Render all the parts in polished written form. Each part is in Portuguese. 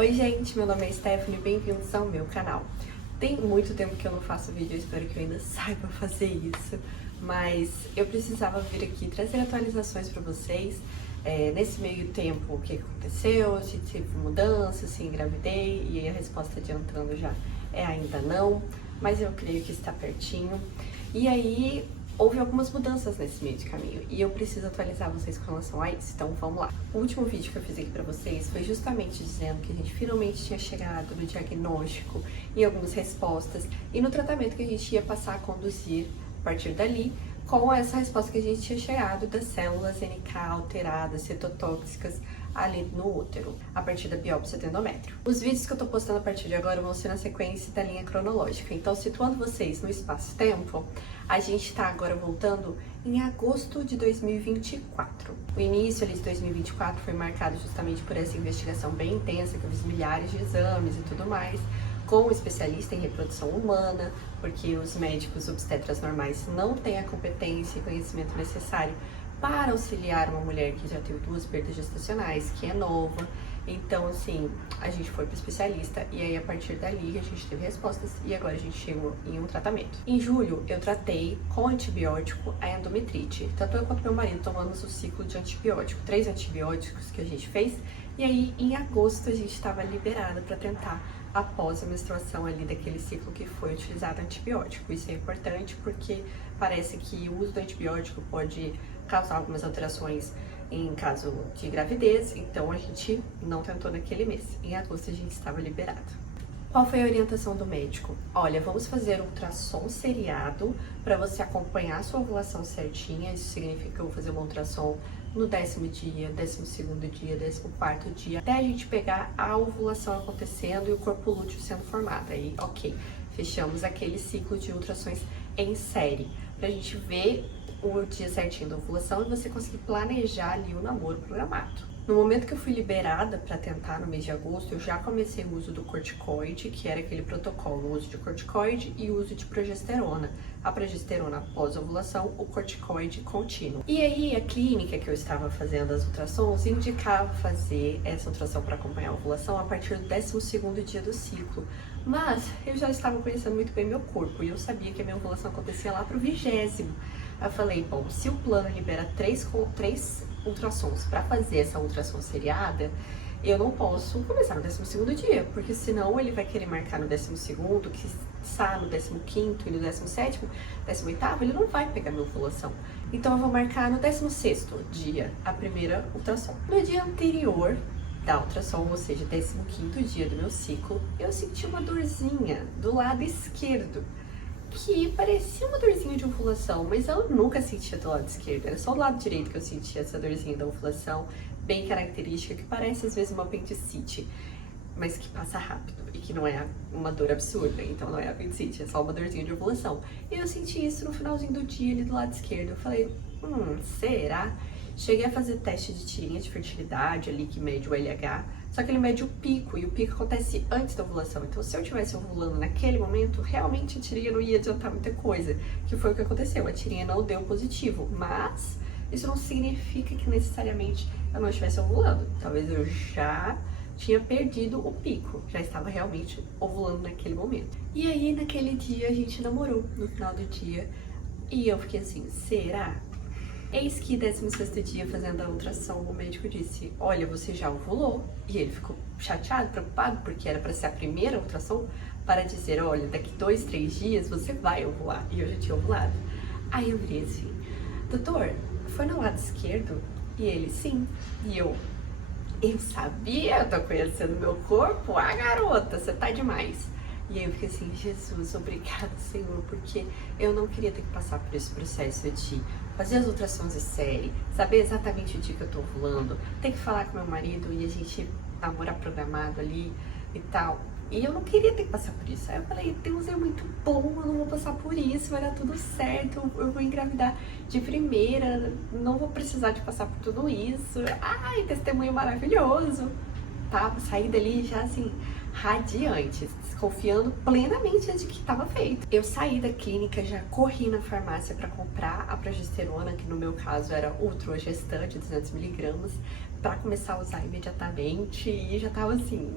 Oi gente, meu nome é Stephanie, bem-vindos ao meu canal. Tem muito tempo que eu não faço vídeo, eu espero que eu ainda saiba fazer isso, mas eu precisava vir aqui trazer atualizações para vocês. Nesse meio tempo, o que aconteceu, se tive mudança, se engravidei, e aí a resposta adiantando já é ainda não, mas eu creio que está pertinho. E aí, houve algumas mudanças nesse meio de caminho e eu preciso atualizar vocês com relação a isso, então vamos lá. O último vídeo que eu fiz aqui pra vocês foi justamente dizendo que a gente finalmente tinha chegado no diagnóstico e algumas respostas e no tratamento que a gente ia passar a conduzir a partir dali, com essa resposta que a gente tinha chegado das células NK alteradas, citotóxicas, ali no útero, a partir da biópsia do endométrio. Os vídeos que eu tô postando a partir de agora vão ser na sequência da linha cronológica, então situando vocês no espaço-tempo, a gente tá agora voltando em agosto de 2024. O início ali de 2024 foi marcado justamente por essa investigação bem intensa, que eu fiz milhares de exames e tudo mais, com um especialista em reprodução humana, porque os médicos obstetras normais não têm a competência e conhecimento necessário para auxiliar uma mulher que já teve 2 perdas gestacionais, que é nova. Então, assim, a gente foi para o especialista e aí a partir dali a gente teve respostas e agora a gente chegou em um tratamento. Em julho, eu tratei com antibiótico a endometrite. Tanto eu quanto meu marido tomamos o ciclo de antibiótico, 3 antibióticos que a gente fez. E aí, em agosto, a gente estava liberada para tentar após a menstruação ali daquele ciclo que foi utilizado antibiótico. Isso é importante porque parece que o uso do antibiótico pode causar algumas alterações em caso de gravidez, então a gente não tentou naquele mês. Em agosto a gente estava liberado. Qual foi a orientação do médico? Olha, vamos fazer ultrassom seriado para você acompanhar a sua ovulação certinha. Isso significa que eu vou fazer uma ultrassom no 10º dia, 12º dia, 14º dia, até a gente pegar a ovulação acontecendo e o corpo lúteo sendo formado. Aí, ok, fechamos aquele ciclo de ultrassons em série, pra gente ver o dia certinho da ovulação e você conseguir planejar ali o namoro programado. No momento que eu fui liberada para tentar no mês de agosto, eu já comecei o uso do corticoide, que era aquele protocolo, o uso de corticoide e o uso de progesterona. A progesterona após a ovulação, o corticoide contínuo. E aí a clínica que eu estava fazendo as ultrassons indicava fazer essa ultrassom para acompanhar a ovulação a partir do 12º dia do ciclo. Mas eu já estava conhecendo muito bem meu corpo e eu sabia que a minha ovulação acontecia lá pro 20º. Eu falei, bom, se o plano libera 3 ultrassons para fazer essa ultrassom seriada, eu não posso começar no 12º dia, porque senão ele vai querer marcar no 12º, que está no 15º e no 17º, 18º, ele não vai pegar minha ovulação. Então eu vou marcar no 16º dia a primeira ultrassom. No dia anterior da ultrassom, ou seja, 15º dia do meu ciclo, eu senti uma dorzinha do lado esquerdo, que parecia uma dorzinha de ovulação, mas eu nunca sentia do lado esquerdo, era só do lado direito que eu sentia essa dorzinha da ovulação, bem característica, que parece às vezes uma apendicite, mas que passa rápido e que não é uma dor absurda, então não é apendicite, é só uma dorzinha de ovulação. E eu senti isso no finalzinho do dia ali do lado esquerdo, eu falei, será? Cheguei a fazer teste de tirinha de fertilidade ali, que mede o LH, só que ele mede o pico, e o pico acontece antes da ovulação. Então, se eu estivesse ovulando naquele momento, realmente a tirinha não ia adiantar muita coisa, que foi o que aconteceu. A tirinha não deu positivo, mas isso não significa que necessariamente eu não estivesse ovulando. Talvez eu já tinha perdido o pico, já estava realmente ovulando naquele momento. E aí, naquele dia, a gente namorou, no final do dia, e eu fiquei assim, será? Eis que 16º dia fazendo a ultrassom, o médico disse, olha, você já ovulou. E ele ficou chateado, preocupado, porque era para ser a primeira ultrassom, para dizer, olha, daqui 2, 3 dias você vai ovular. E eu já tinha ovulado. Aí eu virei assim, doutor, foi no lado esquerdo? E ele, sim. E eu sabia, eu tô conhecendo meu corpo? Ah, garota, você tá demais. E aí eu fiquei assim, Jesus, obrigada, Senhor, porque eu não queria ter que passar por esse processo de fazer as ultrassons de série, saber exatamente o dia que eu tô ovulando, ter que falar com meu marido e a gente namorar programado ali e tal. E eu não queria ter que passar por isso. Aí eu falei, Deus é muito bom, eu não vou passar por isso, vai dar tudo certo, eu vou engravidar de primeira, não vou precisar de passar por tudo isso. Ai, testemunho maravilhoso. Tá, saí dali já assim, radiante, desconfiando plenamente de que estava feito. Eu saí da clínica, já corri na farmácia para comprar a progesterona, que no meu caso era Ultrogestante, 200 mg, pra começar a usar imediatamente e já tava assim.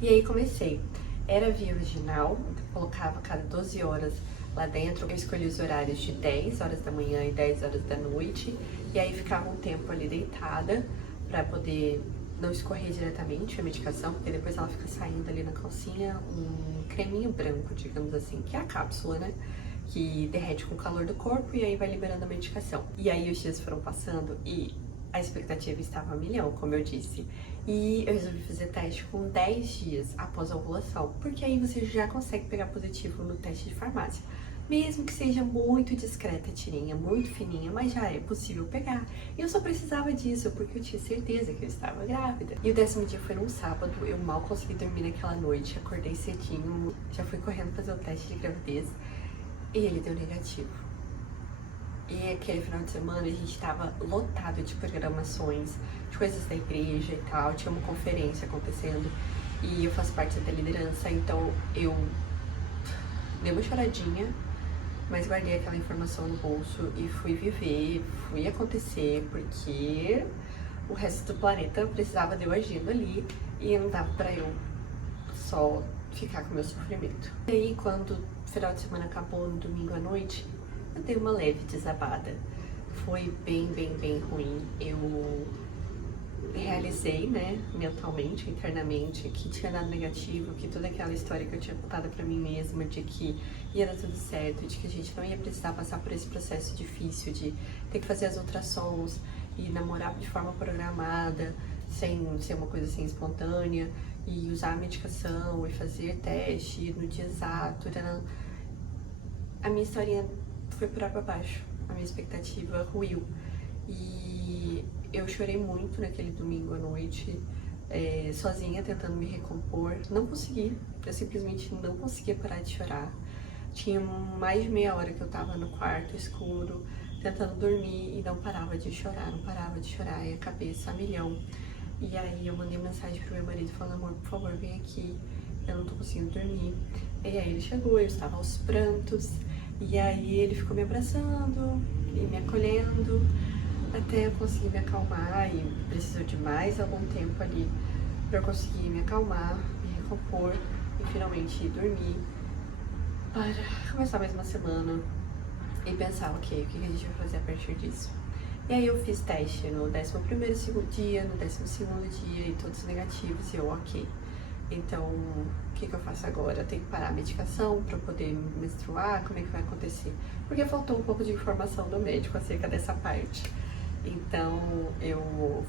E aí comecei. Era via vaginal, então colocava a cada 12 horas lá dentro. Eu escolhi os horários de 10 horas da manhã e 10 horas da noite. E aí ficava um tempo ali deitada pra poder não escorrer diretamente a medicação, porque depois ela fica saindo ali na calcinha um creminho branco, digamos assim, que é a cápsula, né? Que derrete com o calor do corpo e aí vai liberando a medicação. E aí os dias foram passando e a expectativa estava a milhão, como eu disse. E eu resolvi fazer teste com 10 dias após a ovulação, porque aí você já consegue pegar positivo no teste de farmácia. Mesmo que seja muito discreta a tirinha, muito fininha, mas já é possível pegar. E eu só precisava disso, porque eu tinha certeza que eu estava grávida. E o 10º dia foi num sábado, eu mal consegui dormir naquela noite, acordei cedinho, já fui correndo fazer o teste de gravidez e ele deu negativo. E aquele final de semana a gente tava lotado de programações, de coisas da igreja e tal, tinha uma conferência acontecendo e eu faço parte da liderança, então eu dei uma choradinha, mas guardei aquela informação no bolso e fui viver, fui acontecer, porque o resto do planeta precisava de eu agindo ali e não dava pra eu só ficar com o meu sofrimento. E aí, quando o final de semana acabou, no domingo à noite, eu dei uma leve desabada. Foi bem ruim. Eu realizei, né, mentalmente, internamente, que tinha dado negativo, que toda aquela história que eu tinha contado pra mim mesma, de que ia dar tudo certo, de que a gente não ia precisar passar por esse processo difícil de ter que fazer as ultrassons e namorar de forma programada, sem ser uma coisa assim espontânea, e usar a medicação e fazer teste no dia exato. A minha historinha foi por água abaixo, a minha expectativa ruiu. E eu chorei muito naquele domingo à noite, sozinha, tentando me recompor. Não consegui, eu simplesmente não conseguia parar de chorar. Tinha mais de meia hora que eu tava no quarto escuro, tentando dormir e não parava de chorar, e a cabeça a milhão. E aí eu mandei mensagem pro meu marido falando: amor, por favor, vem aqui, eu não tô conseguindo dormir. E aí ele chegou, eu estava aos prantos, e aí ele ficou me abraçando e me acolhendo, até eu conseguir me acalmar, e precisou de mais algum tempo ali pra eu conseguir me acalmar, me recompor e finalmente ir dormir para começar mais uma semana e pensar, ok, o que a gente vai fazer a partir disso? E aí eu fiz teste no 11º dia, no 12º dia e todos negativos e eu, ok. Então, o que eu faço agora? Eu tenho que parar a medicação para poder menstruar? Como é que vai acontecer? Porque faltou um pouco de informação do médico acerca dessa parte. Então, eu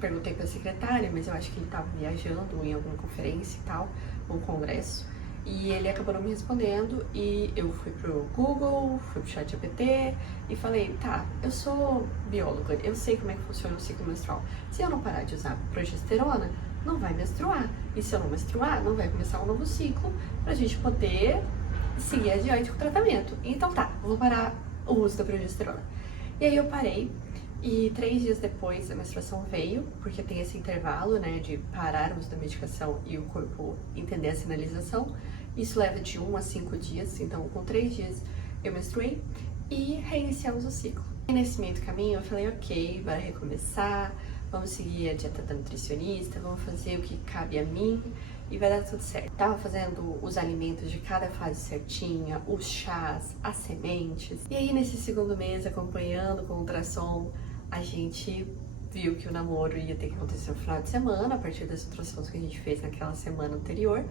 perguntei para a secretária, mas eu acho que ele estava viajando em alguma conferência e tal, um congresso. E ele acabou não me respondendo e eu fui pro Google, fui pro ChatGPT e falei, tá, eu sou bióloga, eu sei como é que funciona o ciclo menstrual. Se eu não parar de usar progesterona, não vai menstruar. E se eu não menstruar, não vai começar um novo ciclo pra gente poder seguir adiante com o tratamento. Então tá, vou parar o uso da progesterona. E aí eu parei. E 3 dias depois a menstruação veio, porque tem esse intervalo, né, de parar o uso da medicação e o corpo entender a sinalização. Isso leva de 1 a 5 dias, então com 3 dias eu menstruei e reiniciamos o ciclo. E nesse meio do caminho eu falei, ok, bora recomeçar, vamos seguir a dieta da nutricionista, vamos fazer o que cabe a mim e vai dar tudo certo. Tava fazendo os alimentos de cada fase certinha, os chás, as sementes. E aí nesse 2º mês, acompanhando com o ultrassom, a gente viu que o namoro ia ter que acontecer no final de semana, a partir das ultrassons que a gente fez naquela semana anterior.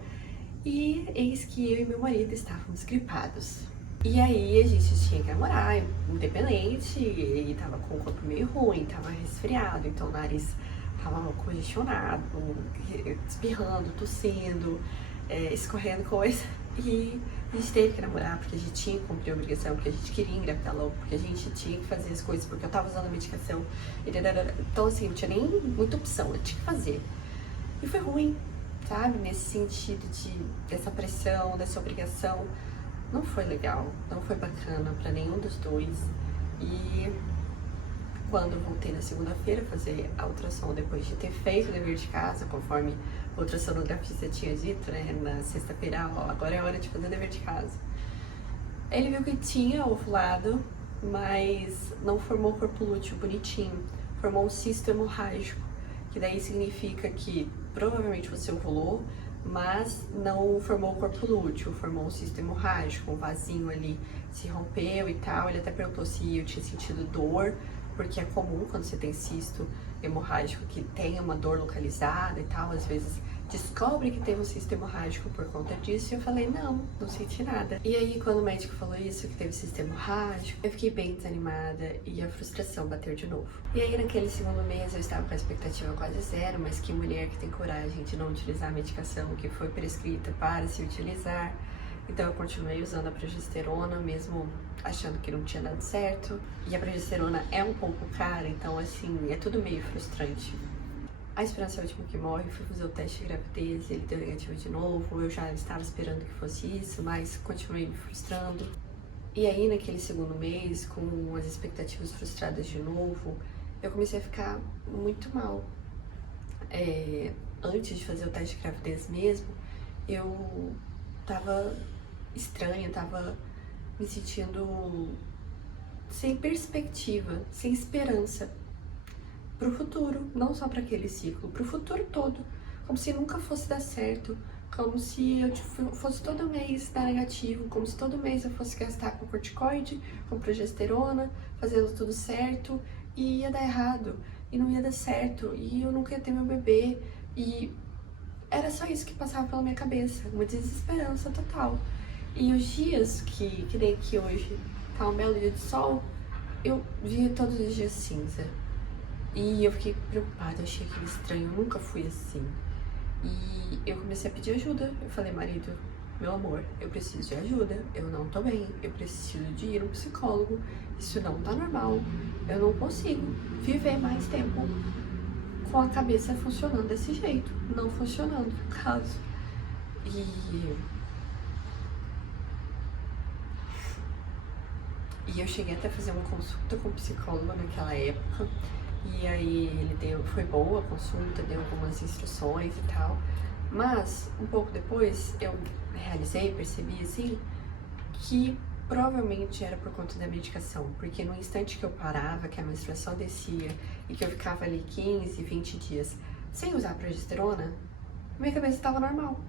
E eis que eu e meu marido estávamos gripados. E aí a gente tinha que namorar, independente, e ele tava com o corpo meio ruim, tava resfriado, então o nariz tava congestionado, espirrando, tossindo, escorrendo coisa. E a gente teve que namorar porque a gente tinha que cumprir a obrigação, porque a gente queria engravidar logo, porque a gente tinha que fazer as coisas, porque eu tava usando a medicação. Então assim, não tinha nem muita opção, eu tinha que fazer. E foi ruim, sabe? Nesse sentido dessa pressão, dessa obrigação. Não foi legal, não foi bacana pra nenhum dos dois. E quando eu voltei na segunda-feira fazer a ultrassom, depois de ter feito o dever de casa, conforme o ultrassonografista tinha dito, né, na sexta-feira, ó, agora é hora de fazer o dever de casa. Ele viu que tinha ovulado, mas não formou corpo lúteo bonitinho. formou um cisto hemorrágico, que daí significa que provavelmente você ovulou, mas não formou o corpo lúteo, formou um cisto hemorrágico, um vasinho ali se rompeu e tal. Ele até perguntou se eu tinha sentido dor, porque é comum quando você tem cisto hemorrágico que tenha uma dor localizada e tal, às vezes descobre que teve um cisto hemorrágico por conta disso, e eu falei, não senti nada. E aí, quando o médico falou isso, que teve cisto hemorrágico, eu fiquei bem desanimada e a frustração bateu de novo. E aí, naquele segundo mês, eu estava com a expectativa quase zero, mas que mulher que tem coragem de não utilizar a medicação que foi prescrita para se utilizar. Então eu continuei usando a progesterona, mesmo achando que não tinha dado certo. E a progesterona é um pouco cara, então assim, é tudo meio frustrante. A esperança é o último que morre. Fui fazer o teste de gravidez, ele deu negativo de novo. Eu já estava esperando que fosse isso, mas continuei me frustrando. E aí, naquele segundo mês, com as expectativas frustradas de novo, eu comecei a ficar muito mal. Antes de fazer o teste de gravidez mesmo, eu tava estranha, tava me sentindo sem perspectiva, sem esperança pro futuro, não só para aquele ciclo, pro futuro todo, como se nunca fosse dar certo, como se eu fosse todo mês dar negativo, como se todo mês eu fosse gastar com corticoide, com progesterona, fazendo tudo certo e ia dar errado, e não ia dar certo, e eu nunca ia ter meu bebê, e era só isso que passava pela minha cabeça, uma desesperança total. E os dias que nem que hoje tá um belo dia de sol, eu via todos os dias cinza. E eu fiquei preocupada, eu achei aquilo estranho, eu nunca fui assim. E eu comecei a pedir ajuda. Eu falei, marido, meu amor, eu preciso de ajuda, eu não tô bem, eu preciso de ir no psicólogo, isso não tá normal, eu não consigo viver mais tempo com a cabeça funcionando desse jeito, não funcionando, no caso. E eu cheguei até a fazer uma consulta com o psicólogo naquela época, e aí foi boa a consulta, deu algumas instruções e tal, mas um pouco depois eu percebi assim, que provavelmente era por conta da medicação, porque no instante que eu parava, que a menstruação descia e que eu ficava ali 15, 20 dias sem usar progesterona, minha cabeça estava normal.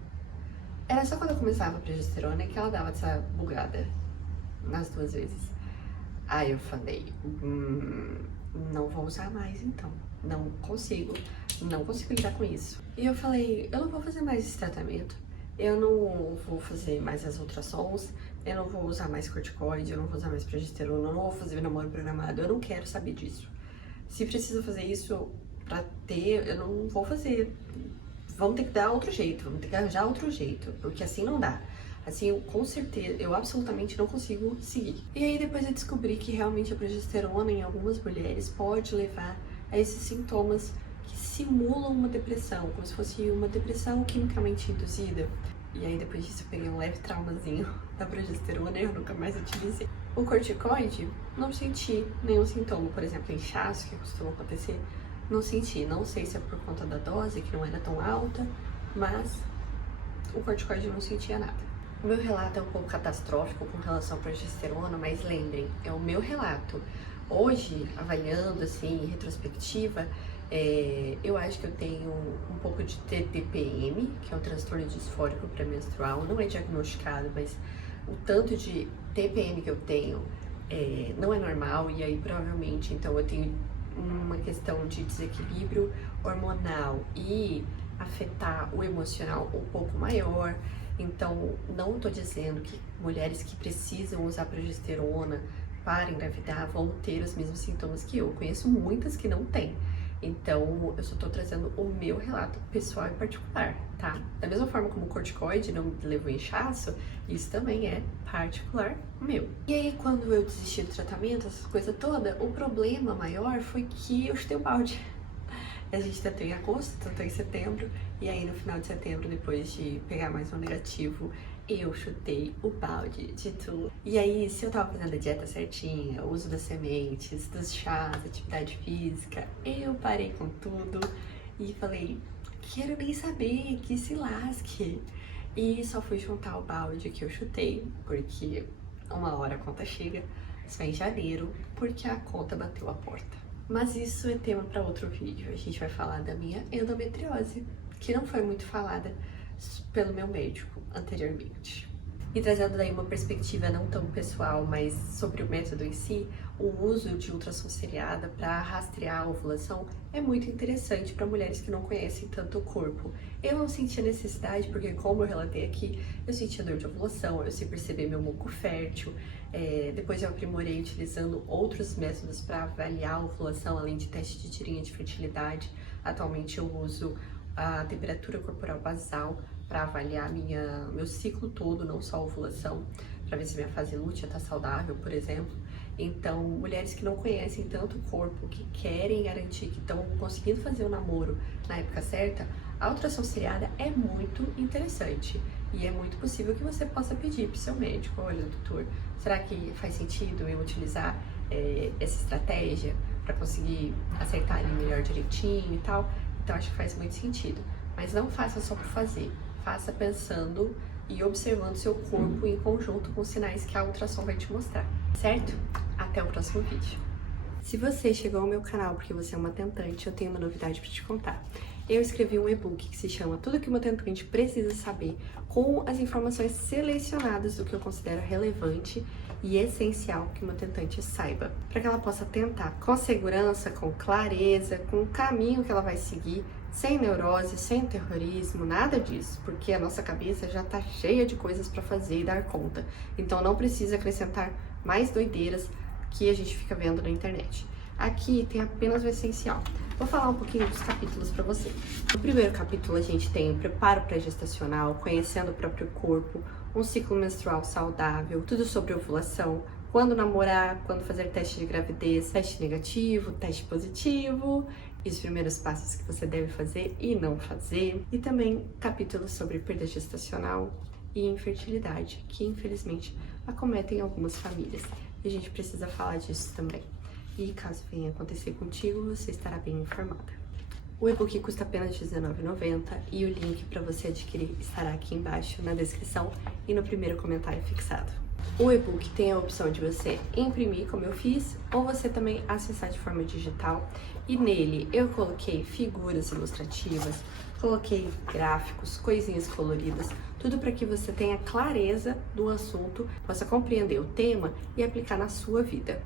Era só quando eu começava a progesterona que ela dava essa bugada nas duas vezes. Aí eu falei, não vou usar mais então, não consigo lidar com isso. E eu falei, eu não vou fazer mais esse tratamento, eu não vou fazer mais as ultrassons, eu não vou usar mais corticoide, eu não vou usar mais progesterona, eu não vou fazer namoro programado, eu não quero saber disso. Se precisa fazer isso pra ter, eu não vou fazer. Vamos ter que dar outro jeito, vamos ter que arranjar outro jeito, porque assim não dá. Assim, eu com certeza, eu absolutamente não consigo seguir. E aí depois eu descobri que realmente a progesterona em algumas mulheres pode levar a esses sintomas que simulam uma depressão, como se fosse uma depressão quimicamente induzida. E aí depois disso eu peguei um leve traumazinho da progesterona e eu nunca mais utilizei. O corticoide, não senti nenhum sintoma, por exemplo, inchaço, que costuma acontecer, não senti. Não sei se é por conta da dose, que não era tão alta, mas o corticoide eu não sentia nada. O meu relato é um pouco catastrófico com relação à progesterona, mas lembrem, é o meu relato. Hoje, avaliando assim, em retrospectiva, eu acho que eu tenho um pouco de TPM, que é um transtorno disfórico pré-menstrual, não é diagnosticado, mas o tanto de TPM que eu tenho não é normal, e aí provavelmente então eu tenho uma questão de desequilíbrio hormonal e afetar o emocional um pouco maior. Então, não estou dizendo que mulheres que precisam usar progesterona para engravidar vão ter os mesmos sintomas que eu. Conheço muitas que não têm. Então, eu só estou trazendo o meu relato pessoal e particular, tá? Da mesma forma como o corticoide não me levou inchaço, isso também é particular meu. E aí, quando eu desisti do tratamento, essa coisa toda, o problema maior foi que eu chutei o balde. A gente tentou em agosto, tentou em setembro, e aí no final de setembro, depois de pegar mais um negativo, eu chutei o balde de tudo. E aí, se eu tava fazendo a dieta certinha, o uso das sementes, dos chás, atividade física, eu parei com tudo e falei, quero nem saber, que se lasque. E só fui juntar o balde que eu chutei, porque uma hora a conta chega, só em janeiro, porque a conta bateu a porta. Mas isso é tema para outro vídeo. A gente vai falar da minha endometriose, que não foi muito falada pelo meu médico anteriormente. E trazendo daí uma perspectiva não tão pessoal, mas sobre o método em si, o uso de ultrassom seriada para rastrear a ovulação é muito interessante para mulheres que não conhecem tanto o corpo. Eu não senti a necessidade, porque como eu relatei aqui, eu sentia dor de ovulação, eu sei perceber meu muco fértil, depois eu aprimorei utilizando outros métodos para avaliar a ovulação, além de teste de tirinha de fertilidade. Atualmente eu uso a temperatura corporal basal para avaliar meu ciclo todo, não só a ovulação, para ver se minha fase lútea está saudável, por exemplo. Então, mulheres que não conhecem tanto o corpo, que querem garantir que estão conseguindo fazer o namoro na época certa, a ultrassom seriada é muito interessante. E é muito possível que você possa pedir para o seu médico: olha, doutor, será que faz sentido eu utilizar essa estratégia para conseguir acertar ali melhor direitinho e tal? Então, acho que faz muito sentido. Mas não faça só por fazer. Faça pensando e observando seu corpo em conjunto com os sinais que a ultrassom vai te mostrar, certo? Até o próximo vídeo. Se você chegou ao meu canal porque você é uma tentante, eu tenho uma novidade para te contar. Eu escrevi um e-book que se chama Tudo que uma tentante precisa saber, com as informações selecionadas do que eu considero relevante e essencial que uma tentante saiba, para que ela possa tentar com segurança, com clareza, com o caminho que ela vai seguir, sem neurose, sem terrorismo, nada disso, porque a nossa cabeça já tá cheia de coisas para fazer e dar conta. Então não precisa acrescentar mais doideiras que a gente fica vendo na internet. Aqui tem apenas o essencial. Vou falar um pouquinho dos capítulos para você. No primeiro capítulo a gente tem o preparo pré-gestacional, conhecendo o próprio corpo, um ciclo menstrual saudável, tudo sobre ovulação, quando namorar, quando fazer teste de gravidez, teste negativo, teste positivo, e os primeiros passos que você deve fazer e não fazer. E também capítulos sobre perda gestacional e infertilidade, que infelizmente acometem algumas famílias. E a gente precisa falar disso também. E caso venha acontecer contigo, você estará bem informada. O e-book custa apenas R$19,90 e o link para você adquirir estará aqui embaixo na descrição e no primeiro comentário fixado. O e-book tem a opção de você imprimir, como eu fiz, ou você também acessar de forma digital. E nele eu coloquei figuras ilustrativas, coloquei gráficos, coisinhas coloridas, tudo para que você tenha clareza do assunto, possa compreender o tema e aplicar na sua vida.